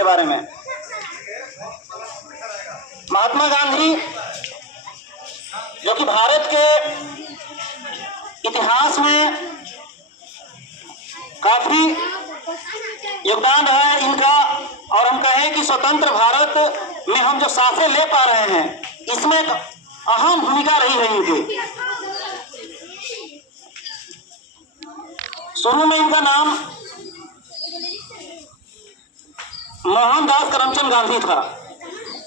के बारे में। महात्मा गांधी जो कि भारत के इतिहास में काफी योगदान रहा है इनका, और हम कहें कि स्वतंत्र भारत में हम जो सांसें ले पा रहे हैं, इसमें एक अहम भूमिका रही है इनकी। शुरू में इनका नाम मोहनदास करमचंद गांधी था।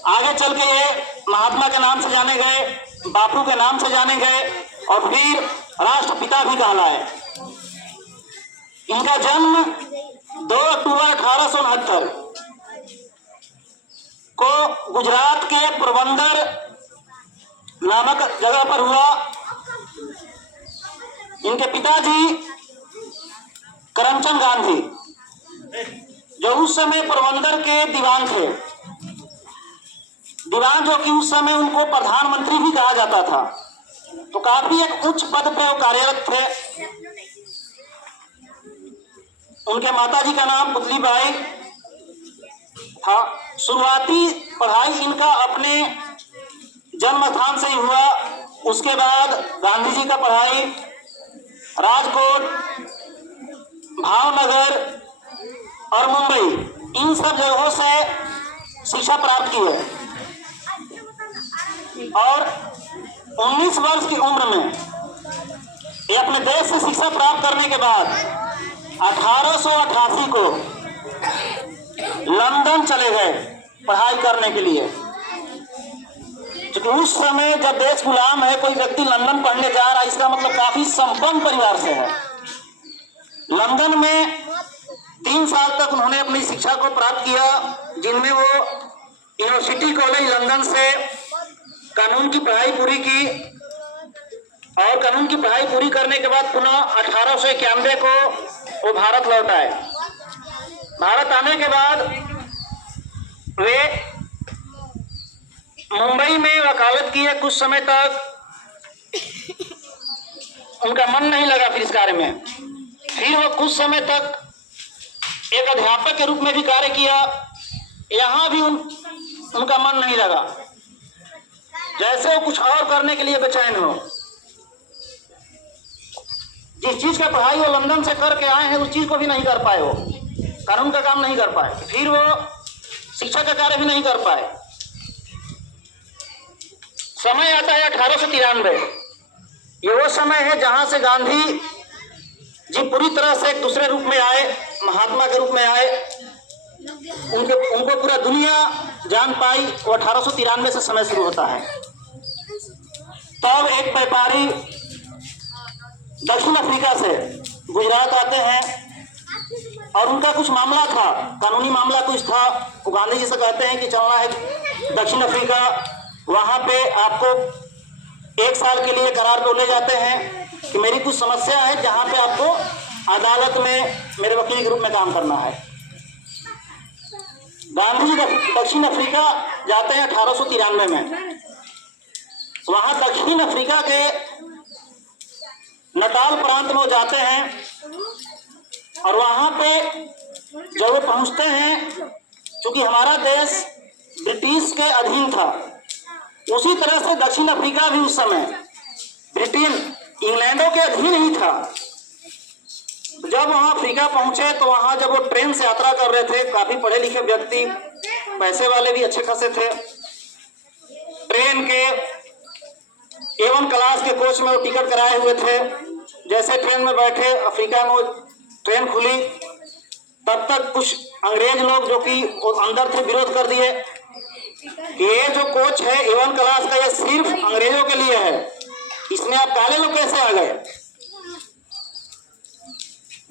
आगे चल के ये महात्मा के नाम से जाने गए, बापू के नाम से जाने गए और फिर राष्ट्रपिता भी कहलाए। इनका जन्म 2 अक्टूबर 1869 को गुजरात के पोरबंदर नामक जगह पर हुआ। इनके पिताजी करमचंद गांधी जो उस समय पोरबंदर के दीवान थे, दीवान जो कि उस समय उनको प्रधानमंत्री भी कहा जाता था, तो काफी एक उच्च पद पे वो कार्यरत थे। उनके माताजी का नाम पुतलीबाई था। शुरुआती पढ़ाई इनका अपने जन्म स्थान से ही हुआ। उसके बाद गांधी जी का पढ़ाई राजकोट, भावनगर और मुंबई, इन सब जगहों से शिक्षा प्राप्त की है। और 19 वर्ष की उम्र में ये अपने देश से शिक्षा प्राप्त करने के बाद 1888 को लंदन चले गए पढ़ाई करने के लिए। क्योंकि उस समय जब देश गुलाम है, कोई व्यक्ति लंदन पढ़ने जा रहा है, इसका मतलब काफी संपन्न परिवार से है। लंदन में 3 साल तक उन्होंने अपनी शिक्षा को प्राप्त किया, जिनमें वो यूनिवर्सिटी कॉलेज लंदन से कानून की पढ़ाई पूरी की। और कानून की पढ़ाई पूरी करने के बाद पुनः 1891 को वो भारत लौट आए। भारत आने के बाद वे मुंबई में वकालत की है कुछ समय तक। उनका मन नहीं लगा फिर इस कार्य में। फिर वो कुछ समय तक एक अध्यापक के रूप में भी कार्य किया। यहाँ भी उनका मन नहीं लगा, जैसे वो कुछ और करने के लिए बेचैन हो। जिस चीज का पढ़ाई वो लंदन से करके आए हैं, उस चीज को भी नहीं कर पाए। वो कानून का काम नहीं कर पाए, फिर वो शिक्षा का कार्य भी नहीं कर पाए। समय आता है 1893। ये वो समय है जहां से गांधी जी पूरी तरह से एक दूसरे रूप में आए, महात्मा के रूप में आए। उनको पूरा दुनिया जान पाई। वो 1893 से समय शुरू होता है। तब एक व्यापारी दक्षिण अफ्रीका से गुजरात आते हैं और उनका कुछ मामला था, कानूनी मामला कुछ था। वो गांधी जी से कहते हैं कि चलना है दक्षिण अफ्रीका, वहां पे आपको 1 साल के लिए करार पे ले जाते हैं कि मेरी कुछ समस्या है, जहां पे आपको अदालत में मेरे वकील के रूप में काम करना है। गांधी जी दक्षिण अफ्रीका जाते हैं 1893 में। वहां दक्षिण अफ्रीका के नटाल प्रांत में जाते हैं और वहां पे जब वो पहुंचते हैं, क्योंकि हमारा देश ब्रिटिश के अधीन था, उसी तरह से दक्षिण अफ्रीका भी उस समय ब्रिटेन इंग्लैंडों के अधीन ही था। जब वहां अफ्रीका पहुंचे तो वहां जब वो ट्रेन से यात्रा कर रहे थे, काफी पढ़े लिखे व्यक्ति, पैसे वाले भी अच्छे खासे थे। ट्रेन के A1 क्लास के कोच में वो टिकट कराए हुए थे। जैसे ट्रेन में बैठे, अफ्रीका में ट्रेन खुली, तब तक कुछ अंग्रेज लोग जो कि अंदर थे विरोध कर दिए कि ये जो कोच है A1 क्लास का, ये सिर्फ अंग्रेजों के लिए है, इसमें आप काले लोग कैसे आ गए।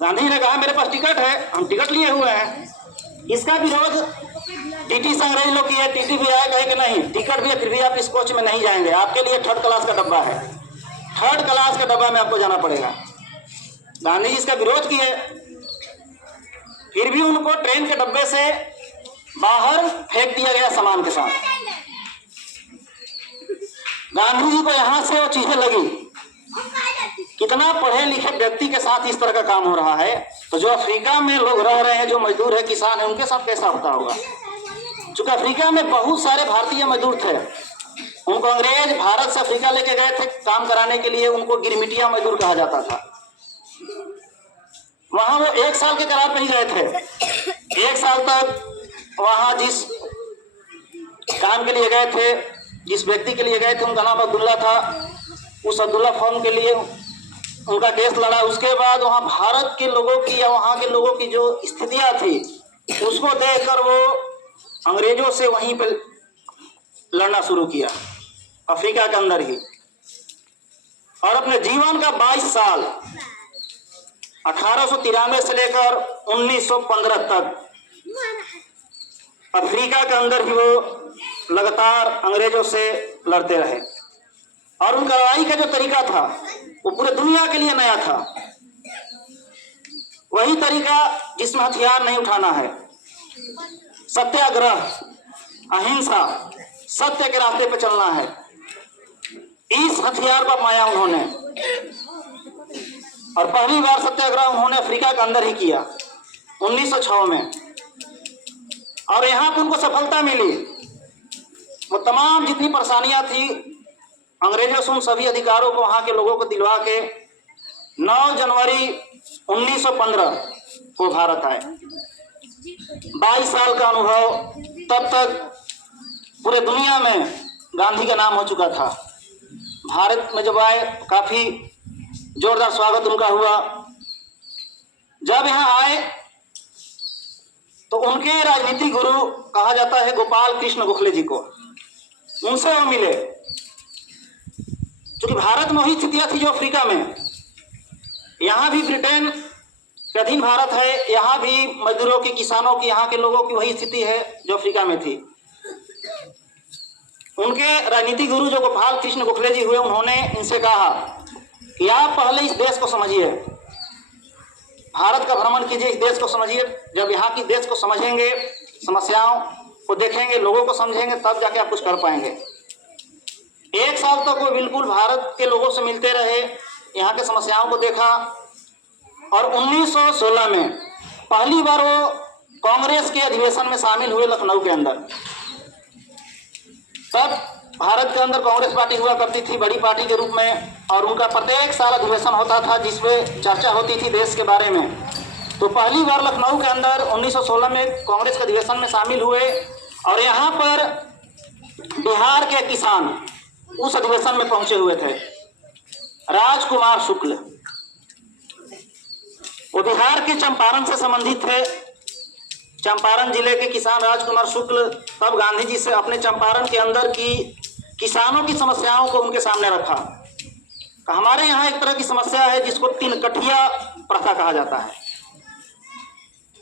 गांधी ने कहा मेरे पास टिकट है, हम टिकट लिए हुए हैं। इसका विरोध टीटी से अंग्रेज लोग किए। टीटी भी आया, कहे कि नहीं टिकट भी है, फिर भी आप इस कोच में नहीं जाएंगे, आपके लिए 3rd क्लास का डब्बा है, 3rd क्लास का डब्बा में आपको जाना पड़ेगा। गांधी जी इसका विरोध किए, फिर भी उनको ट्रेन के डब्बे से बाहर फेंक दिया गया सामान के साथ। गांधी जी को यहां से वो चीजें लगी, कितना पढ़े लिखे व्यक्ति के साथ इस तरह का काम हो रहा है, तो जो अफ्रीका में लोग रह रहे हैं, जो मजदूर है, किसान है, उनके साथ कैसा होता होगा। चूंकि अफ्रीका में बहुत सारे भारतीय मजदूर थे, उनको अंग्रेज भारत से अफ्रीका लेके गए थे काम कराने के लिए, उनको गिरमिटिया मजदूर कहा जाता था। वहां वो 1 साल के करार पर ही गए थे। 1 साल तक वहां जिस काम के लिए गए थे, जिस व्यक्ति के लिए गए थे, उनका नाम अब्दुल्ला था। उस अब्दुल्ला फॉर्म के लिए उनका केस लड़ा। उसके बाद वहां भारत के लोगों की या वहां के लोगों की जो स्थितियां थी उसको देखकर वो अंग्रेजों से वहीं पर लड़ना शुरू किया, अफ्रीका के अंदर ही। और अपने जीवन का 22 साल 1893 से लेकर 1915 तक अफ्रीका के अंदर ही वो लगातार अंग्रेजों से लड़ते रहे। और उनका लड़ाई का जो तरीका था वो पूरे दुनिया के लिए नया था। वही तरीका जिसमें हथियार नहीं उठाना है, सत्याग्रह, अहिंसा, सत्य के रास्ते पर चलना है। इस हथियार पर माया उन्होंने, और पहली बार सत्याग्रह उन्होंने अफ्रीका के अंदर ही किया 1906 में। और यहाँ पर उनको सफलता मिली। वो तमाम जितनी परेशानियां थी अंग्रेजों से उन सभी अधिकारों को वहां के लोगों को दिलवा के 9 जनवरी 1915 को भारत आए। 22 साल का अनुभव। तब तक पूरे दुनिया में गांधी का नाम हो चुका था। भारत में जब आए काफी जोरदार स्वागत उनका हुआ। जब यहाँ आए तो उनके राजनीतिक गुरु कहा जाता है गोपाल कृष्ण गोखले जी को, उनसे वो मिले। क्योंकि भारत में वही स्थितियां थी जो अफ्रीका में। यहाँ भी ब्रिटेन के अधीन भारत है, यहाँ भी मजदूरों की, किसानों की, यहाँ के लोगों की वही स्थिति है जो अफ्रीका में थी। उनके राजनीतिक गुरु जो गोपाल कृष्ण गोखले जी हुए, उन्होंने इनसे कहा कि आप पहले इस देश को समझिए, भारत का भ्रमण कीजिए, इस देश को समझिए। जब यहाँ की देश को समझेंगे, समस्याओं को देखेंगे, लोगों को समझेंगे, तब जाके आप कुछ कर पाएंगे। 1 साल तक वो बिल्कुल भारत के लोगों से मिलते रहे, यहाँ के समस्याओं को देखा। और 1916 में पहली बार वो कांग्रेस के अधिवेशन में शामिल हुए लखनऊ के अंदर। तब भारत के अंदर कांग्रेस पार्टी हुआ करती थी बड़ी पार्टी के रूप में, और उनका प्रत्येक साल अधिवेशन होता था जिसमें चर्चा होती थी देश के बारे में। तो पहली बार लखनऊ के अंदर 1916 में कांग्रेस के अधिवेशन में शामिल हुए। और यहाँ पर बिहार के किसान उस अधिवेशन में पहुंचे हुए थे। राजकुमार शुक्ल, वो बिहार के चंपारण से संबंधित थे। चंपारण जिले के किसान राजकुमार शुक्ल तब गांधी जी से अपने चंपारण के अंदर की किसानों की समस्याओं को उनके सामने रखा। हमारे यहाँ एक तरह की समस्या है जिसको 3 कठिया प्रथा कहा जाता है।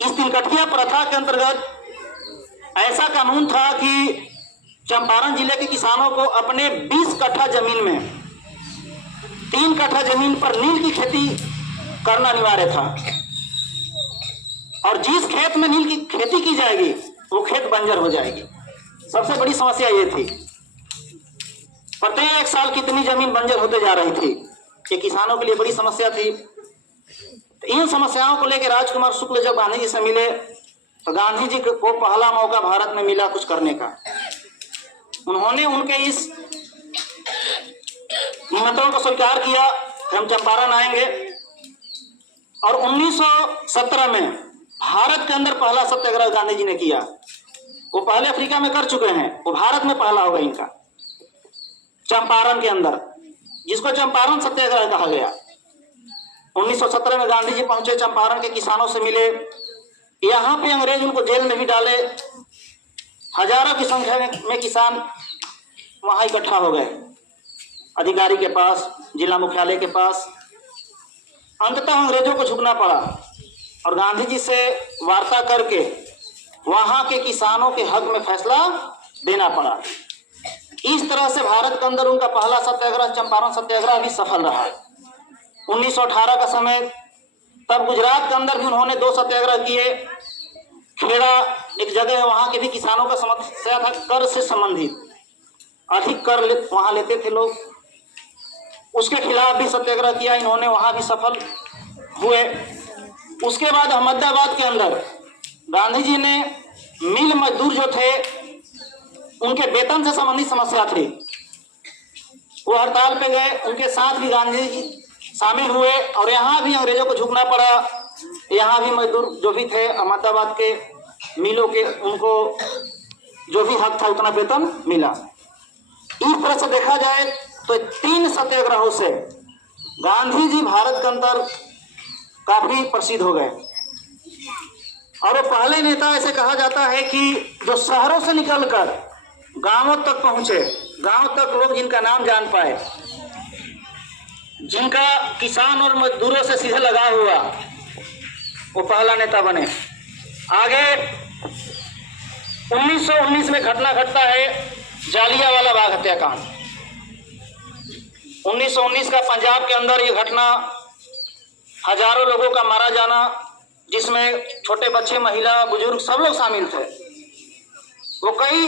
इस 3 कठिया प्रथा के अंतर्गत ऐसा कानून था कि चंपारण जिले के किसानों को अपने 20 कट्ठा जमीन में 3 कट्ठा जमीन पर नील की खेती करना अनिवार्य था। और जिस खेत में नील की खेती की जाएगी वो खेत बंजर हो जाएगी। सबसे बड़ी समस्या ये थी। प्रत्येक साल कितनी जमीन बंजर होते जा रही थी, ये किसानों के लिए बड़ी समस्या थी। तो इन समस्याओं को लेकर राजकुमार शुक्ल जब गांधी जी से मिले तो गांधी जी को पहला मौका भारत में मिला कुछ करने का। उन्होंने उनके इस निमंत्रण को स्वीकार किया कि हम चंपारण आएंगे। और 1917 में भारत के अंदर पहला सत्याग्रह गांधी जी ने किया। वो पहले अफ्रीका में कर चुके हैं, वो भारत में पहला होगा इनका, चंपारण के अंदर, जिसको चंपारण सत्याग्रह कहा गया। 1917 में गांधी जी पहुंचे, चंपारण के किसानों से मिले। यहाँ पे अंग्रेज उनको जेल में भी डाले। हजारों की संख्या में किसान वहां इकट्ठा हो गए अधिकारी के पास, जिला मुख्यालय के पास। अंततः अंग्रेजों को झुकना पड़ा और गांधी जी से वार्ता करके वहां के किसानों के हक में फैसला देना पड़ा। इस तरह से भारत के अंदर उनका पहला सत्याग्रह, चंपारण सत्याग्रह भी सफल रहा। 1918 का समय, तब गुजरात के अंदर भी उन्होंने 2 सत्याग्रह किए। खेड़ा एक जगह है, वहां के भी किसानों का समस्या था कर से संबंधित, अधिक कर वहां लेते थे लोग, उसके खिलाफ भी सत्याग्रह किया इन्होंने, वहां भी सफल हुए। उसके बाद अहमदाबाद के अंदर गांधी जी ने मिल मजदूर जो थे उनके वेतन से संबंधित समस्या थी, वो हड़ताल पे गए, उनके साथ भी गांधी जी शामिल हुए और यहाँ भी अंग्रेजों को झुकना पड़ा। यहाँ भी मजदूर जो भी थे अहमदाबाद के मिलों के, उनको जो भी हक था उतना वेतन मिला। इस तरह से देखा जाए तो 3 सत्याग्रहों से गांधी जी भारत के अंदर काफी प्रसिद्ध हो गए और वो पहले नेता ऐसे कहा जाता है कि जो शहरों से निकलकर गांवों तक पहुंचे, गांव तक लोग जिनका नाम जान पाए, जिनका किसान और मजदूरों से सीधे लगाव हुआ, वो पहला नेता बने। आगे 1919 में घटना घटता है जालियांवाला बाग हत्याकांड। 1919 का पंजाब के अंदर ये घटना, हजारों लोगों का मारा जाना, जिसमें छोटे बच्चे, महिला, बुजुर्ग सब लोग शामिल थे। वो कई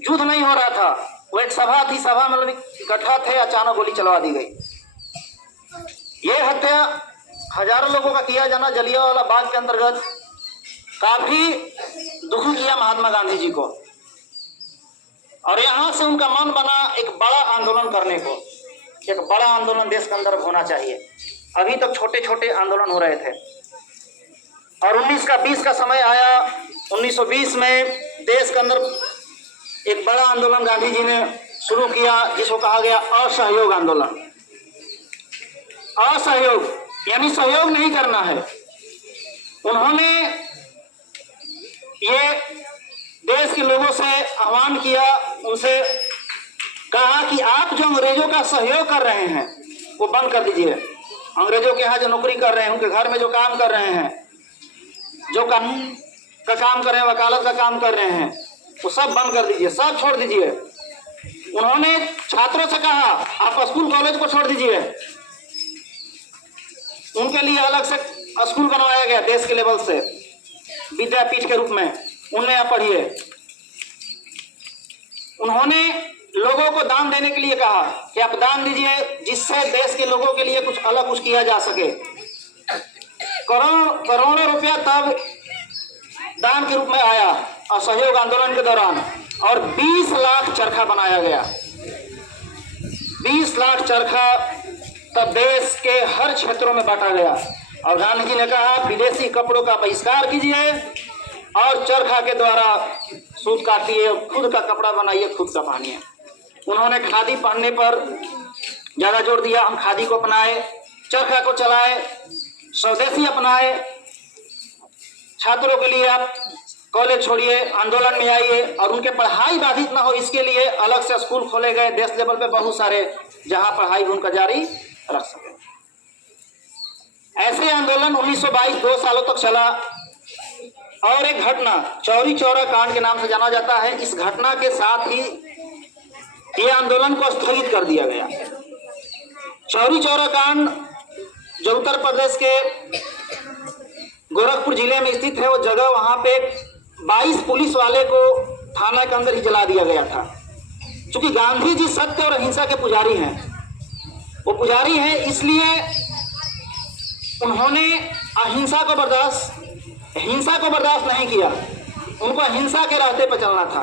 युद्ध नहीं हो रहा था, वो एक सभा थी, सभा में इकट्ठा थे, अचानक गोली चलवा दी गई। ये हत्या हजारों लोगों का किया जाना जालियांवाला बाग के अंतर्गत काफी दुख किया महात्मा गांधी जी को और यहाँ से उनका मन बना एक बड़ा आंदोलन करने को। एक बड़ा आंदोलन देश के अंदर होना चाहिए। अभी तक छोटे छोटे आंदोलन हो रहे थे और 1920 का समय आया। 1920 में देश के अंदर एक बड़ा आंदोलन गांधी जी ने शुरू किया, जिसको कहा गया असहयोग आंदोलन। असहयोग यानी सहयोग नहीं करना है। उन्होंने ये देश के लोगों से आह्वान किया, उनसे कहा कि आप जो अंग्रेजों का सहयोग कर रहे हैं वो बंद कर दीजिए। अंग्रेजों के यहाँ जो नौकरी कर रहे हैं, उनके घर में जो काम कर रहे हैं, जो कानून का काम कर रहे हैं, वकालत का काम कर रहे हैं, वो सब बंद कर दीजिए, सब छोड़ दीजिए। उन्होंने छात्रों से कहा आप स्कूल कॉलेज को छोड़ dीजिए। उनके लिए अलग से स्कूल बनवाया गया देश के लेवल से, विद्यापीठ के रूप में, उनमें आप पढ़िए। उन्होंने लोगों को दान देने के लिए कहा कि आप दान दीजिए, जिससे देश के लोगों के लिए कुछ अलग कुछ किया जा सके। करोड़ों रुपया तब दान के रूप में आया असहयोग आंदोलन के दौरान और 20 लाख चरखा बनाया गया। 20 लाख चरखा तब देश के हर क्षेत्रों में बांटा गया और गांधी जी ने कहा विदेशी कपड़ों का बहिष्कार कीजिए और चरखा के द्वारा सूत काटिए, खुद का कपड़ा बनाइए, खुद का पहनिए। उन्होंने खादी पहनने पर ज्यादा जोर दिया। हम खादी को अपनाए, चरखा को चलाए, स्वदेशी अपनाए। छात्रों के लिए आप कॉलेज छोड़िए, आंदोलन में आइए और उनके पढ़ाई बाधित ना हो, इसके लिए अलग से स्कूल खोले गए देश लेवल पे बहुत सारे, जहां पढ़ाई उनका जारी रख सके। ऐसे आंदोलन 1922 2 सालों तक चला और एक घटना चौरी चौरा कांड के नाम से जाना जाता है। इस घटना के साथ ही ये आंदोलन को स्थगित कर दिया गया। चौरी चौरा कांड जो उत्तर प्रदेश के गोरखपुर जिले में स्थित है, वो जगह, वहां पे 22 पुलिस वाले को थाना के अंदर ही जला दिया गया था। क्योंकि गांधी जी सत्य और अहिंसा के पुजारी हैं, वो पुजारी हैं, इसलिए उन्होंने हिंसा को बर्दाश्त नहीं किया। उनको अहिंसा के रास्ते पर चलना था।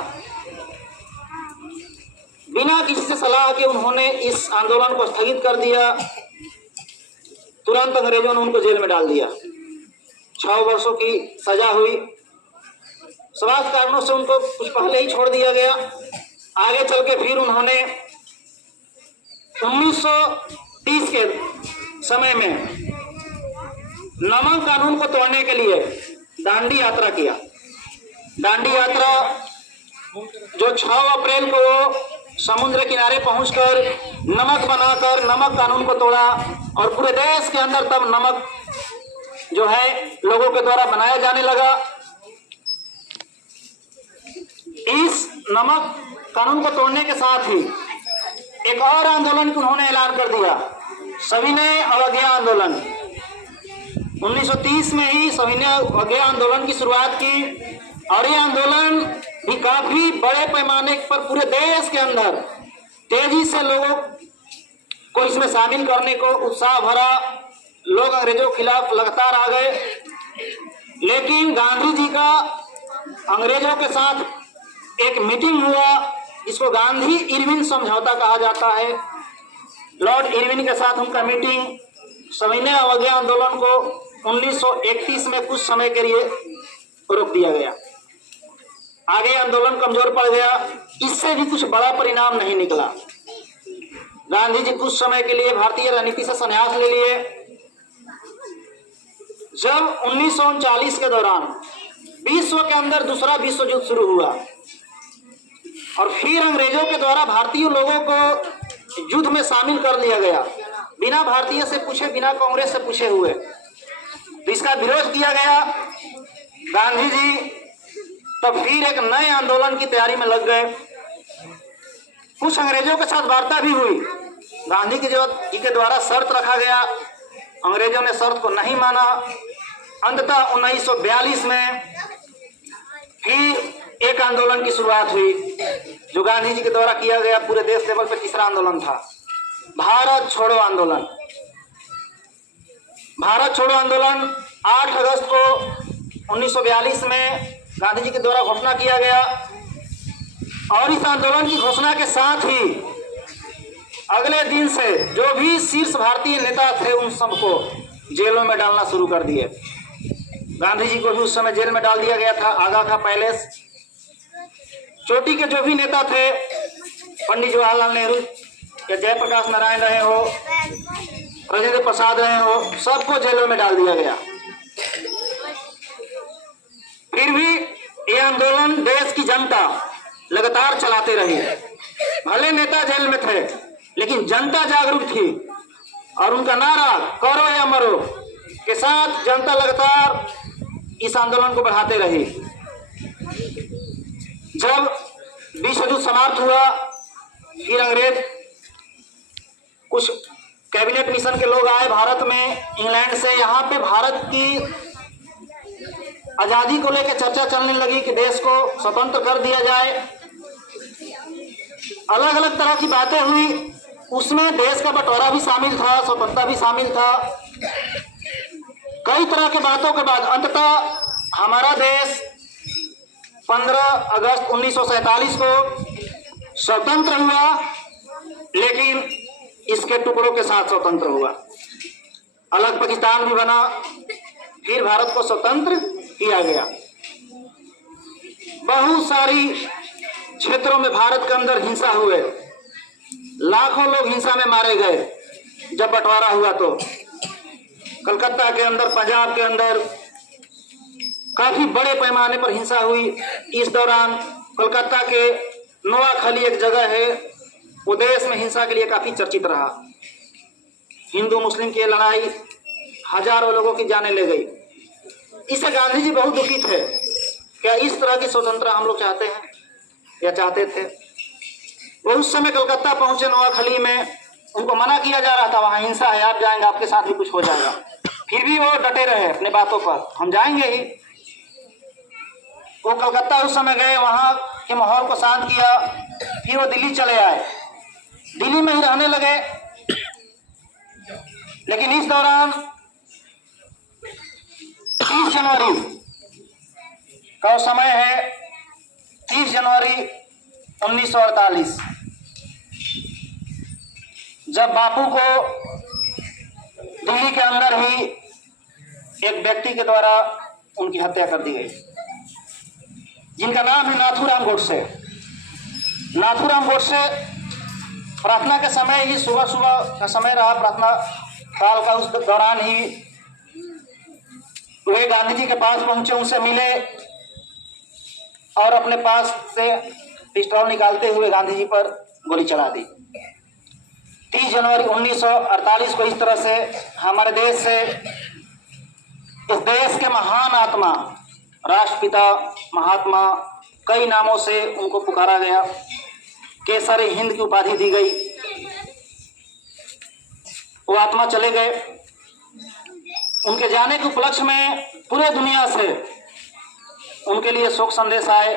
बिना किसी से सलाह के उन्होंने इस आंदोलन को स्थगित कर दिया। तुरंत अंग्रेजों ने उनको जेल में डाल दिया। 6 वर्षों की सजा हुई। स्वास्थ्य कारणों से उनको कुछ पहले ही छोड़ दिया गया। आगे चल के फिर उन्होंने 1930 के समय में नमक कानून को तोड़ने के लिए दांडी यात्रा किया। दांडी यात्रा जो 6 अप्रैल को समुद्र किनारे पहुंचकर नमक बनाकर नमक कानून को तोड़ा और पूरे देश के अंदर तब नमक जो है लोगों के द्वारा बनाया जाने लगा। इस नमक कानून को तोड़ने के साथ ही एक और आंदोलन को उन्होंने ऐलान कर दिया, सविनय अवज्ञा आंदोलन। 1930 में ही सविनय अवज्ञा आंदोलन की शुरुआत की और ये आंदोलन भी काफी बड़े पैमाने पर पूरे देश के अंदर तेजी से लोगों को इसमें शामिल करने को उत्साह भरा। लोग अंग्रेजों के खिलाफ लगातार आ गए लेकिन गांधी जी का अंग्रेजों के साथ एक मीटिंग हुआ, जिसको गांधी इरविन समझौता कहा जाता है। लॉर्ड इरविन के साथ उनका मीटिंग, सविनय अवज्ञा आंदोलन को 1931 में कुछ समय के लिए रोक दिया गया। आगे आंदोलन कमजोर पड़ गया, इससे भी कुछ बड़ा परिणाम नहीं निकला। गांधी जी कुछ समय के लिए भारतीय राजनीति से संन्यास ले लिए। जब 1939 के दौरान विश्व के अंदर दूसरा विश्व युद्ध शुरू हुआ और फिर अंग्रेजों के द्वारा भारतीय लोगों को युद्ध में शामिल कर लिया गया, बिना भारतीय से पूछे, बिना कांग्रेस से पूछे हुए, तो इसका विरोध किया गया। गांधी जी तब फिर एक नए आंदोलन की तैयारी में लग गए। कुछ अंग्रेजों के साथ वार्ता भी हुई। गांधी जी के द्वारा शर्त रखा गया, अंग्रेजों ने शर्त को नहीं माना। अंततः 1942 में फिर एक आंदोलन की शुरुआत हुई, जो गांधी जी के द्वारा किया गया पूरे देश लेवल पर तीसरा आंदोलन था, भारत छोड़ो आंदोलन। भारत छोड़ो आंदोलन 8 अगस्त को 1942 में गांधी जी के द्वारा घोषणा किया गया और इस आंदोलन की घोषणा के साथ ही अगले दिन से जो भी शीर्ष भारतीय नेता थे उन सबको जेलों में डालना शुरू कर दिए। गांधी जी को भी उस समय जेल में डाल दिया गया था, आगा का पैलेस। चोटी के जो भी नेता थे, पंडित जवाहरलाल नेहरू या जयप्रकाश नारायण रहे हो, राजेंद्र प्रसाद रहे हो, सबको जेलों में डाल दिया गया। फिर भी ये आंदोलन देश की जनता लगातार चलाते रही। भले नेता जेल में थे, लेकिन जनता जागरूक थी और उनका नारा करो या मरो के साथ जनता लगातार इस आंदोलन को बढ़ाते रही। जब विश्व युद्ध समाप्त हुआ, फिर अंग्रेज कुछ कैबिनेट मिशन के लोग आए भारत में, इंग्लैंड से। यहाँ पे भारत की आजादी को लेकर चर्चा चलने लगी कि देश को स्वतंत्र कर दिया जाए। अलग अलग तरह की बातें हुई, उसमें देश का बंटवारा भी शामिल था, स्वतंत्रता भी शामिल था। कई तरह के बातों के बाद अंततः हमारा देश 15 अगस्त 1947 को स्वतंत्र हुआ, लेकिन इसके टुकड़ों के साथ स्वतंत्र हुआ। अलग पाकिस्तान भी बना, फिर भारत को स्वतंत्र किया गया। बहुत सारी क्षेत्रों में भारत के अंदर हिंसा हुए, लाखों लोग हिंसा में मारे गए। जब बंटवारा हुआ तो कलकत्ता के अंदर, पंजाब के अंदर काफी बड़े पैमाने पर हिंसा हुई। इस दौरान कलकत्ता के नोआखली एक जगह है, वो देश में हिंसा के लिए काफी चर्चित रहा। हिंदू मुस्लिम की लड़ाई हजारों लोगों की जानें ले गई। इससे गांधी जी बहुत दुखी थे। क्या इस तरह की स्वतंत्रता हम लोग चाहते हैं या चाहते थे? वो उस समय कलकत्ता पहुंचे, नोआखली में उनको मना किया जा रहा था, वहां हिंसा है, आप जाएंगे आपके साथ भी कुछ हो जाएगा। फिर भी वो डटे रहे अपने बातों पर, हम जाएंगे ही। वो कलकत्ता उस समय गए, वहां के माहौल को शांत किया। फिर वो दिल्ली चले आए, दिल्ली में ही रहने लगे। लेकिन इस दौरान 30 जनवरी का समय है, 30 जनवरी 1948, जब बापू को दिल्ली के अंदर ही एक व्यक्ति के द्वारा उनकी हत्या कर दी गई, जिनका नाम है नाथूराम गोडसे। नाथूराम गोडसे प्रार्थना के समय ही, सुबह सुबह का समय रहा प्रार्थना काल का, उस दौरान ही वे गांधी जी के पास पहुंचे, उनसे मिले और अपने पास से पिस्तौल निकालते हुए गांधी जी पर गोली चला दी। 30 जनवरी 1948 को इस तरह से हमारे देश से, इस देश के महान आत्मा, राष्ट्रपिता महात्मा, कई नामों से उनको पुकारा गया, केसरी हिंद की उपाधि दी गई। वो आत्मा चले गए। उनके जाने के उपलक्ष्य में पूरे दुनिया से उनके लिए शोक संदेश आए।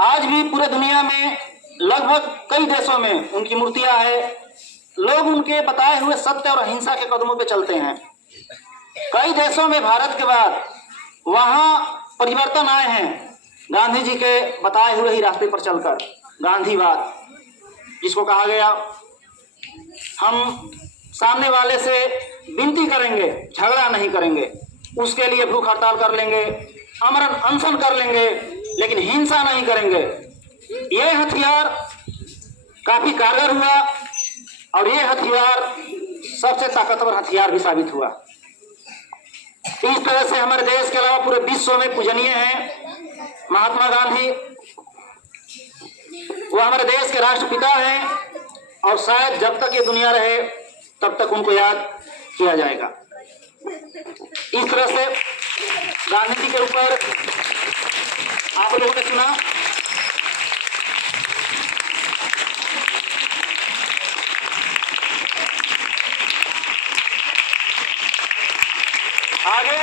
आज भी पूरे दुनिया में लगभग कई देशों में उनकी मूर्तियां हैं। लोग उनके बताए हुए सत्य और अहिंसा के कदमों पे चलते हैं। कई देशों में भारत के बाद वहां परिवर्तन आए हैं गांधी जी के बताए हुए ही रास्ते पर चलकर। गांधीवाद जिसको कहा गया, हम सामने वाले से विनती करेंगे, झगड़ा नहीं करेंगे, उसके लिए भूख हड़ताल कर लेंगे, आमरण अनशन कर लेंगे, लेकिन हिंसा नहीं करेंगे। ये हथियार काफी कारगर हुआ और ये हथियार सबसे ताकतवर हथियार भी साबित हुआ। इस तरह से हमारे देश के अलावा पूरे विश्व में पूजनीय हैं महात्मा गांधी। वो हमारे देश के राष्ट्रपिता हैं और शायद जब तक ये दुनिया रहे तब तक उनको याद किया जाएगा। इस तरह से गांधी जी के ऊपर आप लोगों ने सुना। आगे